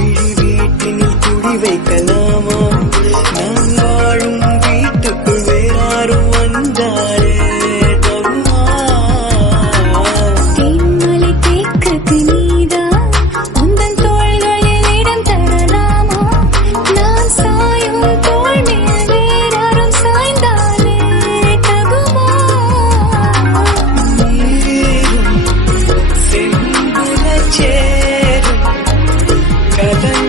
வீட்டினில் குடி வைக்கலாமா? நான் வாழும் வீட்டுக்குள் வேறாரும் வந்தாரே தகுமா? தேன்மலை தேக்கத்து நீதான் உந்தன் தோள்களில் இடம் தரலாமா? நான் சாயும் தோள் மேல் வேறாரும் சாய்ந்தாலே தகுமா? நீரும் செம்புல சேரும் கதை